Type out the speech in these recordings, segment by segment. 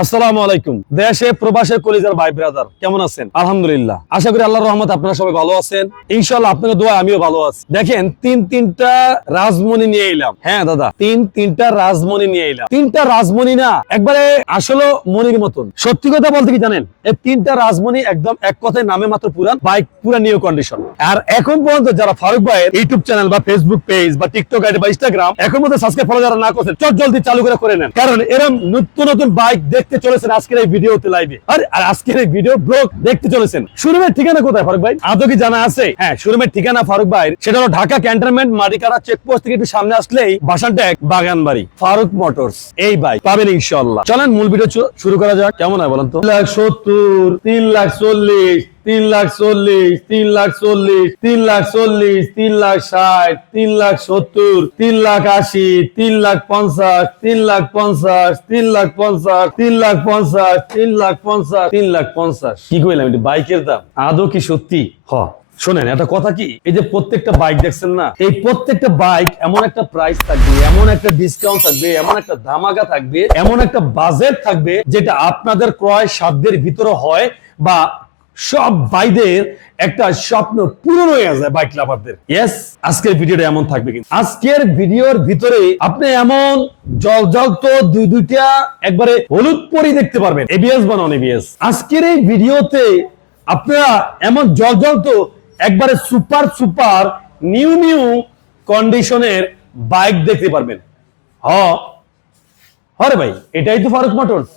আসসালামু আলাইকুম। দেশে কলিজার ভাই ব্রাদার, কেমন আছেন? আলহামদুলিল্লাহ। আশা করি রহমত আপনারা সবাই ভালো আছেন। দোয়া আমিও ভালো আছি। দেখেন, তিন তিনটা রাজমণি নিয়ে এলাম। হ্যাঁ দাদা, তিন তিনটা রাজমণি নিয়ে এলাম। তিনটা রাজমণি না, একবারে আসলে মনির মতন। সত্যি কথা বলতে কি জানেন? এই তিনটা রাজমণি একদম এক কথায় নামে মাত্র পুরান, বাইক পুরা নিউ কন্ডিশন। আর এখন পর্যন্ত যারা ফারুক ভাইয়ের ইউটিউব চ্যানেল বা ফেসবুক পেজ বা টিকটক আইডি বা ইনস্টাগ্রাম এখন সাবস্ক্রাইব ফলো যারা না করছেন, চট জলদি চালু করে করে নেন। কারণ এরকম নতুন নতুন বাইক দেখতে চলেছেন আজকের এই ভিডিওতে লাইভে আর আজকের এই ভিডিও ব্লগ দেখতে চলেছেন। শোরুমের ঠিকানা কোথায়, ফারুক ভাই? আদৌ কি জানা আছে? হ্যাঁ শোরুমের ঠিকানা ফারুক ভাই। সেটা হলো ঢাকা ক্যান্টনমেন্ট মারিকারা চেকপোস্ট থেকে একটু সামনে আসলেই বাসান ট্যাগ বাগানবাড়ি, ফারুক মোটরস। এই ভাই, পাবেন ইনশাল্লাহ চলেন, মূল ভিডিও শুরু করা যাক। কেমন হয় বলেন তো? লাখ সত্তর, তিন লাখ চল্লিশ তিন লাখ চল্লিশ তিন লাখ চল্লিশ তিন লাখ চল্লিশ তিন লাখ ষাট তিন লাখ সত্তর তিন লাখ আশি তিন লাখ পঞ্চাশ তিন লাখ পঞ্চাশ তিন লাখ পঞ্চাশ তিন লাখ পঞ্চাশ তিন লাখ পঞ্চাশ তিন লাখ পঞ্চাশ কি কইলাম এটি বাইকের দাম আদৌ কি সত্যি হ শোনেন একটা কথা কি এই যে প্রত্যেকটা বাইক দেখছেন না এই প্রত্যেকটা বাইক এমন একটা প্রাইস থাকবে এমন একটা ডিসকাউন্ট থাকবে এমন একটা ধামাকা থাকবে এমন একটা বাজেট থাকবে যেটা আপনাদের ক্রয় সাধ্যের ভিতরে হয় বা সব বাইদের একটা স্বপ্ন পূরণ হয়ে যায় বাইক লাভারদের ইয়েস আজকের ভিডিওটা এমন থাকবে কিন্তু। আজকের ভিডিওর ভিতরে আপনি এমন জল জল তো দুই দুইটা একবারে হলুদ পরি দেখতে পারবেন। এবিএস বা নন এবিএস আজকের এই ভিডিওতে আপনারা এমন জল জল তো একবারে সুপার সুপার নিউ নিউ কন্ডিশনের বাইক দেখতে পারবেন। হ। হরে ভাই এটাই তো ফারুক মোটরস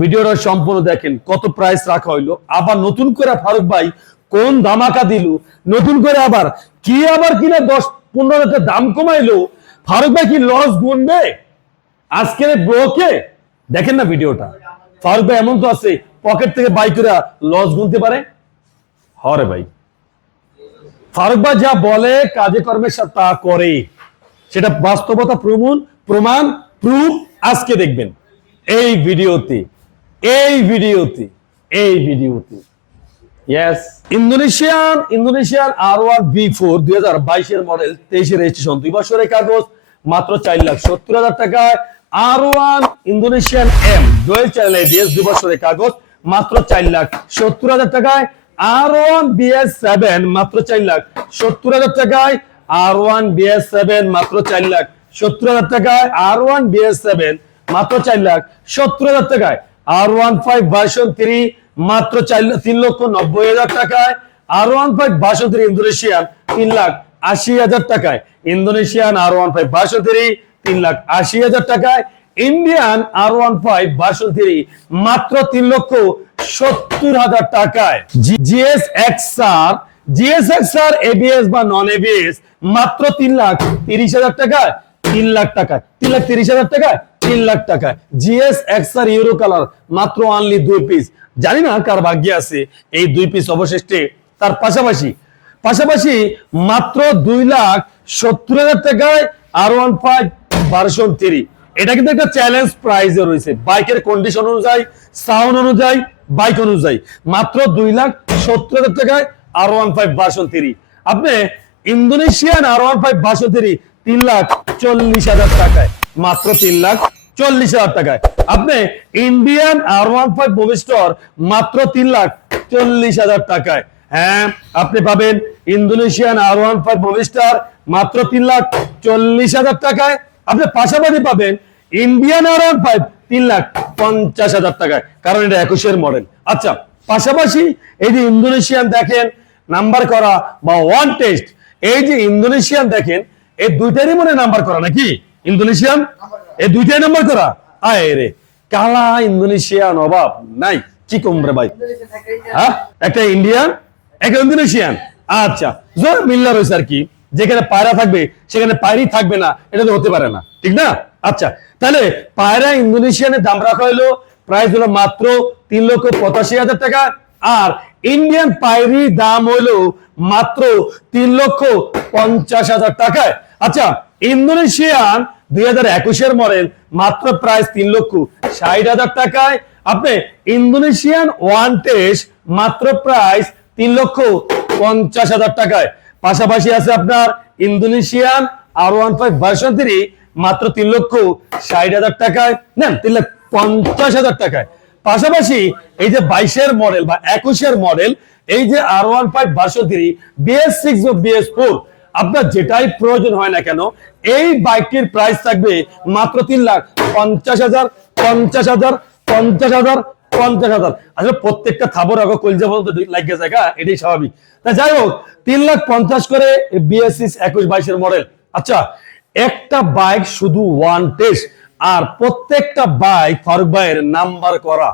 ভিডিওটা সম্পূর্ণ দেখেন, কত প্রাইস রাখা হইল। আবার নতুন করে ফারুক ভাই কোন দামাকা দিল, নতুন করে আবার কি আবার কিনা দশ পনেরো হাজার দাম কমাইলো, ফারুক ভাই কি লস গুনবে? আজকের ব্লকে দেখেন না ভিডিওটা। ফারুক ভাই এমন তো আছে পকেট থেকে বাইকরা লস গুনতে পারে? হরে ভাই। ফারুক ভাই যা বলে, কাজে কর্মের সাথে তা করে। সেটা বাস্তবতা প্রমাণ প্রমাণ প্রুফ আজকে দেখবেন। এই ভিডিওতে। এই ভিডিওতে এই ভিডিওতে Indonesian Indonesian R one V four দুই হাজার বাইশের মডেল তেইশের রেজিস্ট্রেশন দুই বছরের কাগজ, মাত্র চার লাখ সত্তর হাজার টাকায়। R one Indonesian M dual channel ADS দুই বছরের কাগজ, মাত্র চার লাখ সত্তর হাজার টাকায়। আর ওয়ান বিএস সেভেন মাত্র চার লাখ সত্তর হাজার টাকায়। আর ওয়ান বিএস সেভেন মাত্র চার লাখ সত্তর হাজার টাকায়। আর ওয়ান বিএস সেভেন মাত্র চার লাখ সত্তর হাজার টাকায়। R one five version three মাত্র চার তিন লক্ষ নব্বই হাজার টাকায়। R one five version three Indonesian তিন লাখ আশি হাজার টাকায়। Indonesian R one five version three তিন লাখ আশি হাজার টাকায়। Indian R one five version three মাত্র তিন লক্ষ সত্তর হাজার টাকায়। GS X R GS X R ABS বা নন এবিএস মাত্র তিন লাখ তিরিশ হাজার টাকায়। তিন লাখ টাকায়, তিন লাখ তিরিশ হাজার টাকায়। তিন লাখ টাকায়। GS X R euro colour মাত্র অনলি দুই পিস জানি না কার ভাগ্যে আছে, এই দুই পিস অবশিষ্টে। তার পাশাপাশি পাশাপাশি মাত্র দুই লাখ সত্তর হাজার টাকায় R one five version three এটা কিন্তু একটা চ্যালেঞ্জ প্রাইজে রয়েছে। বাইকের কন্ডিশন অনুযায়ী সাউন্ড অনুযায়ী বাইক অনুযায়ী। মাত্র দুই লাখ সত্তর হাজার টাকায় R one five version three আপনি Indonesian R one five version three তিন লাখ চল্লিশ হাজার টাকায়। মাত্র তিন লাখ চল্লিশ হাজার টাকায়। আপনি Indian R one five Movistar মাত্র তিন লাখ চল্লিশ হাজার টাকায়। হ্যাঁ আপনি পাবেন Indonesian R one five Movistar মাত্র তিন লাখ চল্লিশ হাজার টাকায়। আপনি পাশাপাশি পাবেন ইন্ডিয়ান আর ওয়ান ফাইভ তিন লাখ পঞ্চাশ হাজার টাকায়। কারণ এটা একুশের মডেল আচ্ছা পাশাপাশি এই যে ইন্দোনেশিয়ান দেখেন নাম্বার করা বা ওয়ান টেস্ট এই যে ইন্দোনেশিয়ান দেখেন, এই দুইটারই মনে নাম্বার করা নাকি? ইন্দোনেশিয়ান এই দুইটাই নাম্বার করা? আয় রে কালা ইন্দোনেশিয়ান অভাব নাই, কি কম রে ভাই? হ্যাঁ? একটা ইন্ডিয়ান একটা ইন্দোনেশিয়ান আচ্ছা জোর মিল্লা রয়েছে আর কি। যেখানে পায়রা থাকবে, সেখানে পায়রি থাকবে না, এটা তো হতে পারে না। ঠিক না? আচ্ছা তাহলে পায়রা ইন্দোনেশিয়ানের দাম রাখা হলো প্রাইস হলো মাত্র তিন লক্ষ পঁচাশি হাজার টাকা, আর ইন্ডিয়ান পায়রি দাম হলো মাত্র তিন লক্ষ পঞ্চাশ হাজার টাকায়। আচ্ছা ইন্দোনেশিয়ান দুই হাজার একুশের মডেল মাত্র প্রাইস তিন লক্ষ ষাট হাজার টাকায়। আপনি ইন্দোনেশিয়ান ওয়ান টেস্ট মাত্র প্রাইস তিন লক্ষ পঞ্চাশ হাজার টাকায়। পাশাপাশি আছে আপনার Indonesian R one five version three মাত্র তিন লক্ষ ষাট হাজার টাকায়। নেন, তিন লাখ পঞ্চাশ হাজার টাকায়। পাশাপাশি এই যে বাইশের মডেল বা একুশের মডেল, এই যে আর ওয়ান ফাইভ বাষট্টি বিএস সিক্স বা বিএস ফোর আপনার যেটাই প্রয়োজন হয় না কেন, এই বাইকটির প্রাইস থাকবে মাত্র তিন লাখ পঞ্চাশ হাজার পঞ্চাশ হাজার পঞ্চাশ হাজার পঞ্চাশ হাজার। আসলে প্রত্যেকটা থাবর আগে কলজা বলতে লাগিয়ে জায়গা এটাই স্বাভাবিক। তা যাই হোক, তিন লাখ পঞ্চাশ করে বিএসসি একুশ বাইশের মডেল আচ্ছা একটা বাইক শুধু ওয়ান টেস্ট আর প্রত্যেকটা বাইক ফারুক ভাইয়ের নাম্বার করা।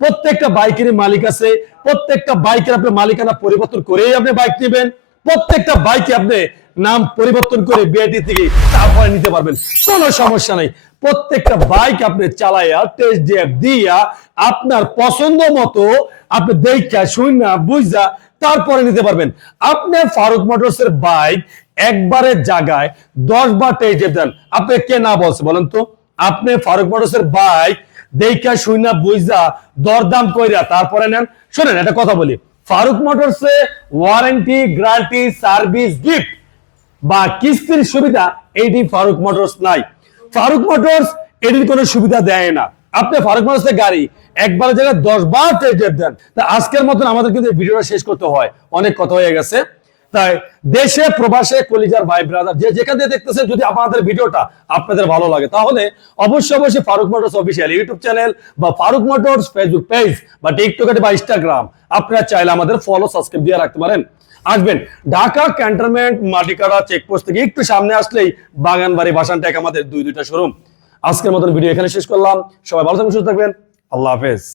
প্রত্যেকটা বাইকেরই মালিক আছে, প্রত্যেকটা বাইকের আপনি মালিকানা পরিবর্তন করেই আপনি বাইক নেবেন। প্রত্যেকটা বাইকে আপনি নাম পরিবর্তন করে বিআইটি থেকে তারপরে নিতে পারবেন। কোনো সমস্যা নেই। প্রত্যেকটা বাইক আপনি চালাইয়া টেস্ট ড্রাইভ দিয়া আপনার পছন্দ মতো আপনি দেখা শুনা বুঝা তারপরে নিতে পারবেন। আপনি ফারুক মোটরস এর বাইক একবারের জায়গায় দশ বার টেস্ট ড্রাইভ দেন। আপনি কে না বলছে বলেন তো? আপনি ফারুক মোটরস এর বাইক দেখা শুনা বুঝা দরদাম কইরা তারপরে নেন। শোনেন, একটা কথা বলি। Farooq motors warranty, guarantee, service, gift. বা কিস্তির সুবিধা এইটি ফারুক মোটরস নাই। ফারুক মোটরস এটির কোনো সুবিধা দেয় না। আপনি ফারুক মোটরসের গাড়ি একবার জায়গায় দশ বার টেস্ট দেন। তা আজকের মতন আমাদের কিন্তু ভিডিওটা শেষ করতে হয়। অনেক কথা হয়ে গেছে। তাই দেশে, প্রবাসে, কলিজার ভাই ব্রাদার যে যেখান থেকে দেখতেছেন, যদি আপনাদের ভিডিওটা আপনাদের ভালো লাগে, তাহলে অবশ্যই অবশ্যই Farooq motors official YouTube channel বা ফারুক মোটরস ফেসবুক পেজ বা টিকটক বা ইনস্টাগ্রাম আপনারা চাইলে আমাদের ফলো সাবস্ক্রাইব দিয়ে রাখতে পারেন। আসবেন, ঢাকা ক্যান্টনমেন্ট মাটিকাড়া চেকপোস্ট থেকে একটু সামনে আসলেই বাগানবাড়ি বাসান টেক আমাদের দুই দুইটা শোরুম আজকের মতন ভিডিও এখানে শেষ করলাম। সবাই ভালো থাকবেন, সুস্থ থাকবেন। আল্লাহ হাফেজ।